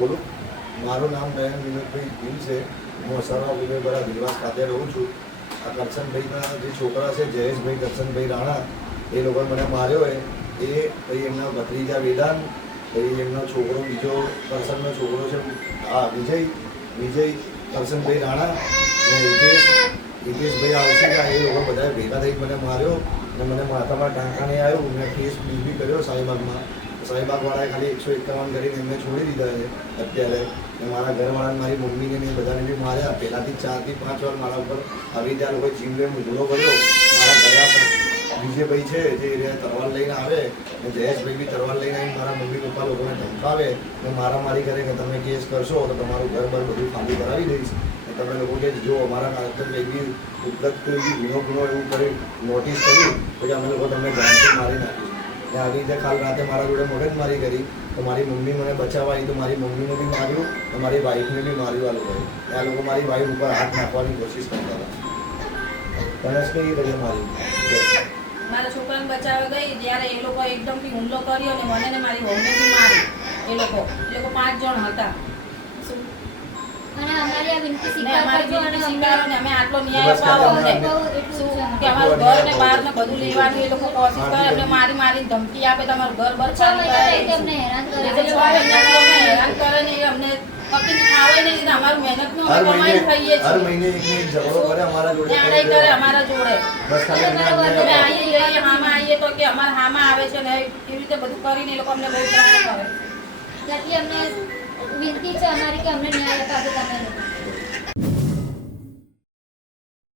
બોલો. મારું નામ દયાન વિનોદભાઈ ગીલ છે. હું અસારવા ઉદયપરા દિલવાસ ખાતે રહું છું. આ કરશનભાઈના જે છોકરા છે જયેશભાઈ કરશનભાઈ રાણા, એ લોકોએ મને માર્યો હોય એ પછી એમના ભત્રીજા વેદાંત, પછી એમનો છોકરો બીજો કરશનનો છોકરો છે વિજય કરશનભાઈ રાણા અને હિતેશભાઈ આવશે, એ લોકો બધાએ ભેગા થઈ મને માર્યો અને મને માથામાં ટાંકાને આવ્યું. મેં કેસ બી કર્યો શાહીબાગમાં. શાહીબાગવાળાએ ખાલી 151 કરીને એમને છોડી દીધા છે અત્યારે. મારા ઘરવાળાને, મારી મમ્મીને ને બધાને બી માર્યા. પહેલાંથી 4 થી 5 વાર મારા ઉપર આવી રીતે આ લોકોએ જીવલેણ હુમલો કર્યો. મારા ઘરે વિજયભાઈ છે જે તરવાર લઈને આવે અને જયેશભાઈ બી તરવાર લઈને આવીને મારા મમ્મી પપ્પા લોકોને ધમકાવે અને મારામારી કરે કે તમે કેસ કરશો તો તમારું ઘર બર બધું ખાલી કરાવી દઈશ. તમે લોકો કે જો અમારા કારણે કંઈ બી ઉપલબ્ધ કોઈ બી ગુનો એવું કરી નોટિસ કરી પછી અમે લોકો તમને જાણથી મારી નાખીશું. ને આવી રીતે કાલ રાતે મારા જોડે મગજમારી કરી તો મારી મમ્મી મને બચાવવા આવી તો મારી મમ્મીને બી માર્યું અને મારી વાઈફને બી માર્યું. આ લોકોએ આ લોકો મારી વાઈફ ઉપર હાથ નાખવાની કોશિશ કરતા હતા. તને કઈ રીતે મારી મારા છોકરાને બચાવવા ગઈ ત્યારે એ લોકો એકદમથી હુમલો કર્યો અને મને ને મારી વહુને બી મારી. એ લોકો 5 જણ હતા. અને અમારી આ વિનંતી સ્વીકારો અને અમે આટલો ન્યાય અપાવો અમને કે અમારું ઘર ને બહાર ને બધું લેવાનું એ લોકો કોશિશ કરે. અમને મારી ધમકી આપે તમારું ઘર બર અમને હેરાન કરે ને અમને પકડી ખાવે નહીં. અમારું મહેનતનું અમે કમાઈ ખાઈએ છીએ. હર મહિને એક ઝઘડો કરે અમારા જોડે, લડાઈ કરે અમારા જોડે. બસ ખાલી અમે આવીએ હામાં આવીએ તો કે અમારા હામાં આવે છે ને એવી રીતે બધું કરીને એ લોકો અમને બહુ ત્રાસ કરે. ત્યાંથી અમને વિનંતી છે અમારી કે અમને ન્યાય અપાવો તમે લોકો.